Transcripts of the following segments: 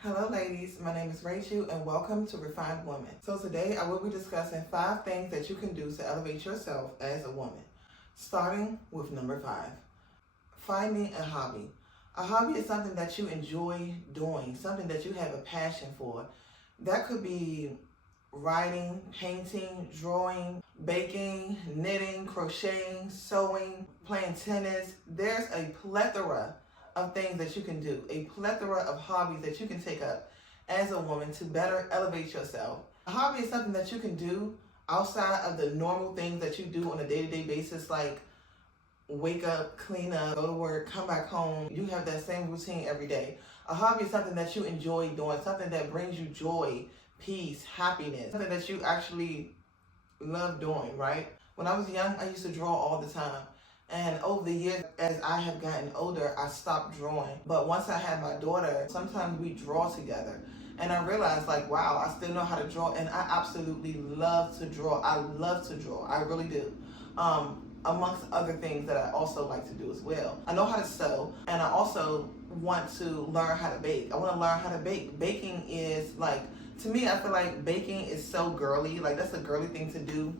Hello ladies, my name is Rachel and welcome to Refined Woman. So today I will be discussing 5 things that you can do to elevate yourself as a woman. Starting with number 5, finding a hobby. A hobby is something that you enjoy doing, something that you have a passion for. That could be writing, painting, drawing, baking, knitting, crocheting, sewing, playing tennis. There's a plethora of things that you can do, a plethora of hobbies that you can take up as a woman to better elevate yourself. A hobby is something that you can do outside of the normal things that you do on a day-to-day basis, like wake up, clean up, go to work, come back home. You have that same routine every day. A hobby is something that you enjoy doing, something that brings you joy, peace, happiness, something that you actually love doing, right? When I was young, I used to draw all the time. And over the years, as I have gotten older, I stopped drawing. But once I had my daughter, sometimes we draw together. And I realized, like, wow, I still know how to draw. And I absolutely love to draw. I love to draw. I really do. Amongst other things that I also like to do as well. I know how to sew, and I also want to learn how to bake. I want to learn how to bake. Baking is like, to me, I feel like baking is so girly. Like, that's a girly thing to do.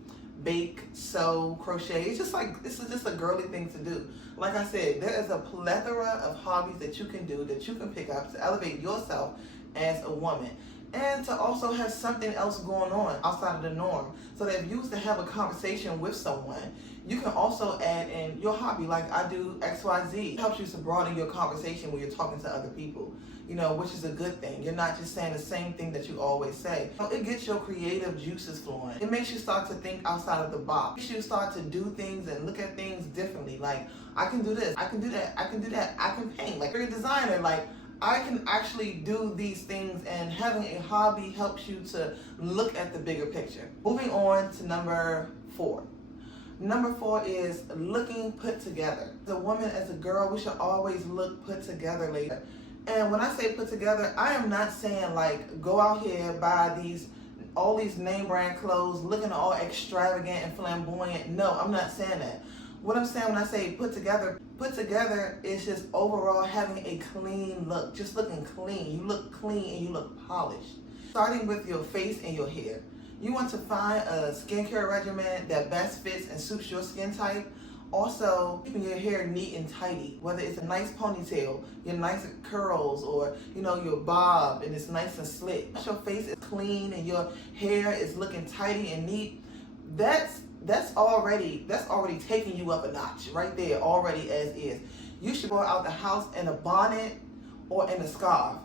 Bake, sew, crochet. It's just like, this is just a girly thing to do. Like I said, there is a plethora of hobbies that you can do, that you can pick up to elevate yourself as a woman. And to also have something else going on outside of the norm. So that if you used to have a conversation with someone, you can also add in your hobby, like I do XYZ. It helps you to broaden your conversation when you're talking to other people, which is a good thing. You're not just saying the same thing that you always say. It gets your creative juices flowing. It makes you start to think outside of the box. It makes you start to do things and look at things differently. Like, I can do this, I can do that, I can do that, I can paint. Like, you're a designer, like, I can actually do these things, and having a hobby helps you to look at the bigger picture. Moving on to number 4. Number 4 is looking put together. As a woman, as a girl, we should always look put together later. And when I say put together, I am not saying like go out here, buy all these name brand clothes, looking all extravagant and flamboyant. No, I'm not saying that. What I'm saying when I say put together is just overall having a clean look, just looking clean. You look clean and you look polished. Starting with your face and your hair. You want to find a skincare regimen that best fits and suits your skin type. Also, keeping your hair neat and tidy, whether it's a nice ponytail, your nice curls, or your bob and it's nice and slick. If your face is clean and your hair is looking tidy and neat, that's already taking you up a notch right there, already as is. You should go out the house in a bonnet or in a scarf.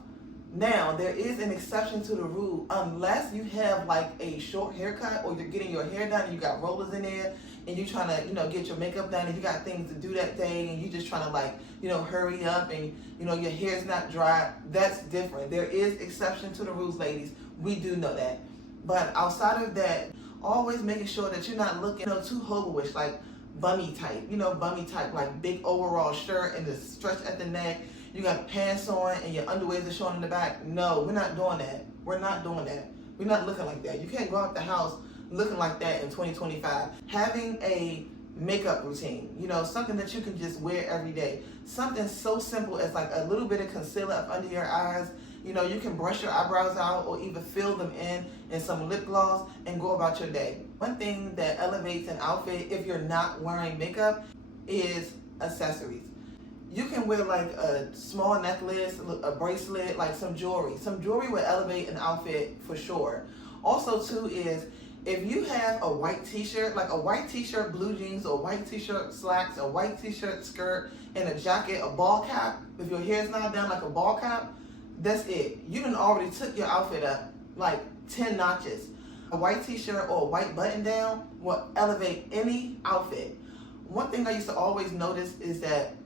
Now, there is an exception to the rule, unless you have like a short haircut, or you're getting your hair done and you got rollers in there and you're trying to, get your makeup done and you got things to do that day and you're just trying to hurry up and, your hair's not dry. That's different. There is exception to the rules, ladies. We do know that. But outside of that, always making sure that you're not looking, too hobo-ish, like bummy type, like big overall shirt and the stretch at the neck. You got pants on and your underwears are showing in the back. No, we're not doing that. We're not doing that. We're not looking like that. You can't go out the house looking like that in 2025. Having a makeup routine, something that you can just wear every day. Something so simple as like a little bit of concealer up under your eyes. You can brush your eyebrows out or even fill them in some lip gloss and go about your day. One thing that elevates an outfit if you're not wearing makeup is accessories. You can wear like a small necklace, a bracelet, like some jewelry. Some jewelry will elevate an outfit for sure. Also too is, if you have a white t-shirt, like a white t-shirt, blue jeans, or white t-shirt, slacks, a white t-shirt, skirt, and a jacket, a ball cap, if your hair's not down like a ball cap, that's it. You done already took your outfit up like 10 notches. A white t-shirt or a white button down will elevate any outfit. One thing I used to always notice is that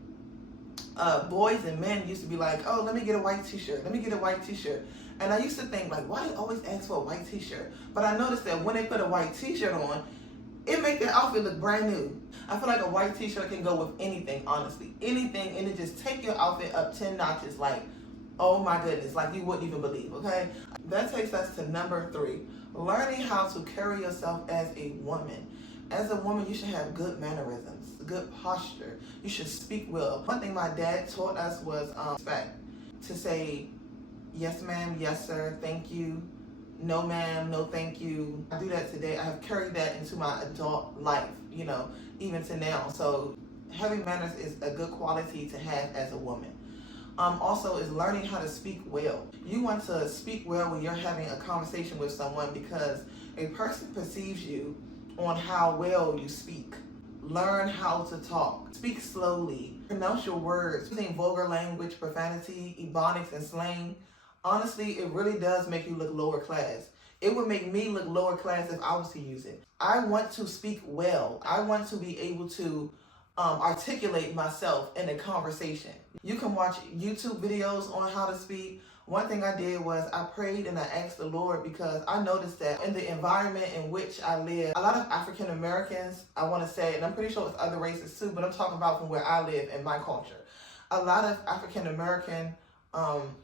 boys and men used to be like, oh, let me get a white t-shirt, let me get a white t-shirt. And I used to think, like, why do you always ask for a white t-shirt? But I noticed that when they put a white t-shirt on, it makes their outfit look brand new. I feel like a white t-shirt can go with anything, honestly. Anything, and it just take your outfit up 10 notches, like, oh my goodness, like you wouldn't even believe, okay? That takes us to number 3, learning how to carry yourself as a woman. As a woman, you should have good mannerisms, good posture. You should speak well. One thing my dad taught us was respect. To say yes ma'am, yes sir, thank you, no ma'am, no thank you. I do that today. I have carried that into my adult life, even to now. So having manners is a good quality to have as a woman. Also is learning how to speak well. You want to speak well when you're having a conversation with someone because a person perceives you on how well you speak. Learn how to talk. Speak slowly. Pronounce your words. Using vulgar language, profanity, ebonics, and slang. Honestly, it really does make you look lower class. It would make me look lower class if I was to use it. I want to speak well. I want to be able to articulate myself in a conversation. You can watch YouTube videos on how to speak. One thing I did was I prayed and I asked the Lord because I noticed that in the environment in which I live, a lot of African Americans, I want to say, and I'm pretty sure it's other races too, but I'm talking about from where I live and my culture. A lot of African American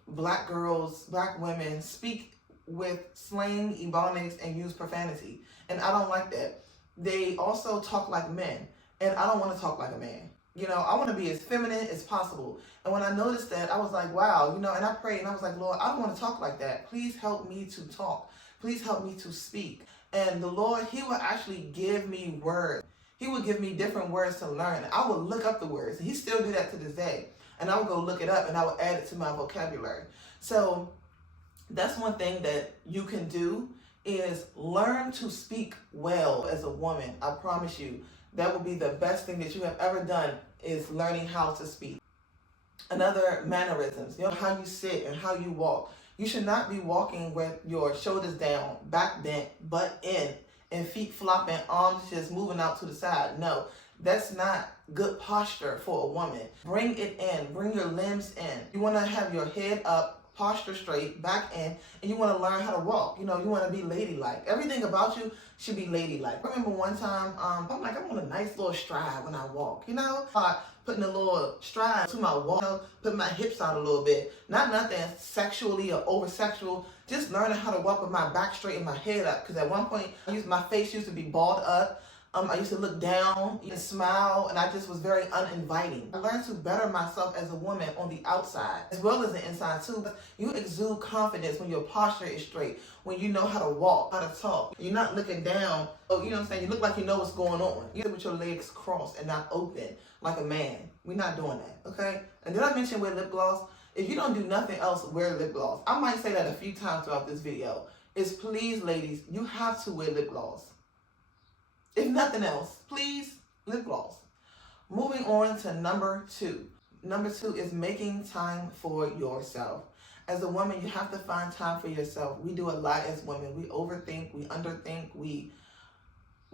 black girls, black women speak with slang, ebonics, and use profanity. And I don't like that. They also talk like men. And I don't want to talk like a man. I want to be as feminine as possible. And when I noticed that, I was like, wow, and I prayed and I was like, Lord, I don't want to talk like that. Please help me to talk. Please help me to speak. And the Lord, He will actually give me words. He would give me different words to learn. I would look up the words. He still do that to this day. And I would go look it up and I would add it to my vocabulary. So that's one thing that you can do is learn to speak well as a woman. I promise you. That would be the best thing that you have ever done is learning how to speak. Another mannerisms, how you sit and how you walk. You should not be walking with your shoulders down, back bent, butt in, and feet flopping, arms just moving out to the side. No, that's not good posture for a woman. Bring it in, bring your limbs in. You want to have your head up, posture straight, back in, and you want to learn how to walk. You want to be ladylike. Everything about you should be ladylike. I remember one time, I'm like, I want a nice little stride when I walk, putting a little stride to my walk, putting my hips out a little bit. Not nothing sexually or over sexual, just learning how to walk with my back straight and my head up. Because at one point, my face used to be balled up. I used to look down and smile, and I just was very uninviting. I learned to better myself as a woman on the outside, as well as the inside too. You exude confidence when your posture is straight, when you know how to walk, how to talk. You're not looking down. Oh, you know what I'm saying? You look like you know what's going on. You're with your legs crossed and not open like a man. We're not doing that, okay? And did I mention wear lip gloss? If you don't do nothing else, wear lip gloss. I might say that a few times throughout this video. Is please, ladies, you have to wear lip gloss. If nothing else, please, lip gloss. Moving on to number 2. Number 2 is making time for yourself. As a woman, you have to find time for yourself. We do a lot as women. We overthink, we underthink, we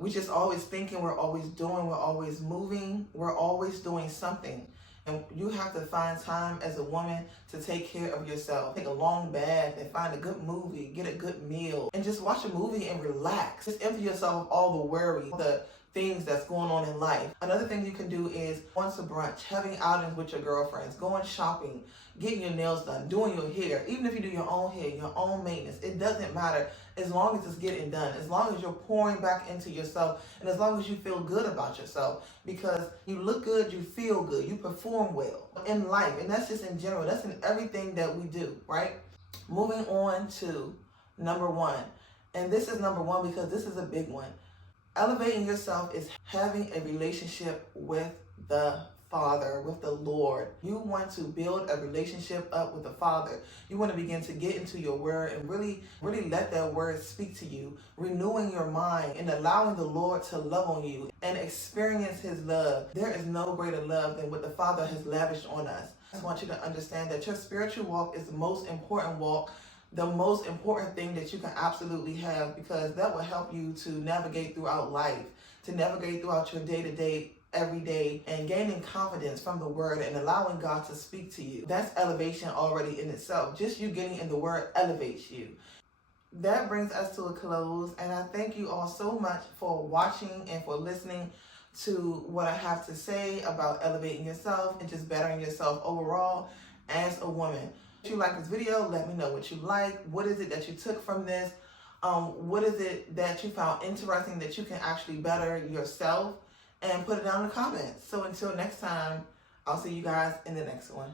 just always thinking, we're always doing, we're always moving, we're always doing something. And you have to find time as a woman to take care of yourself. Take a long bath and find a good movie, get a good meal, and just watch a movie and relax. Just empty yourself of all the worry, the things that's going on in life. Another thing you can do is going to brunch, having outings with your girlfriends, going shopping, getting your nails done, doing your hair. Even if you do your own hair, your own maintenance, it doesn't matter as long as it's getting done, as long as you're pouring back into yourself, and as long as you feel good about yourself. Because you look good, you feel good, you perform well in life. And that's just in general. That's in everything that we do, right? Moving on to number 1. And this is number 1 because this is a big one. Elevating yourself is having a relationship with the Father, with the Lord. You want to build a relationship up with the Father. You want to begin to get into your word and really let that word speak to you, renewing your mind and allowing the Lord to love on you and experience His love. There is no greater love than what the Father has lavished on us. I just want you to understand that your spiritual walk is the most important walk, the most important thing that you can absolutely have, because that will help you to navigate throughout life, to navigate throughout your day-to-day, every day, and gaining confidence from the word and allowing God to speak to you. That's elevation already in itself. Just you getting in the word elevates you. That brings us to a close, and I thank you all so much for watching and for listening to what I have to say about elevating yourself and just bettering yourself overall as a woman. If you like this video, let me know what you like. What is it that you took from this? What is it that you found interesting that you can actually better yourself? And put it down in the comments. So until next time, I'll see you guys in the next one.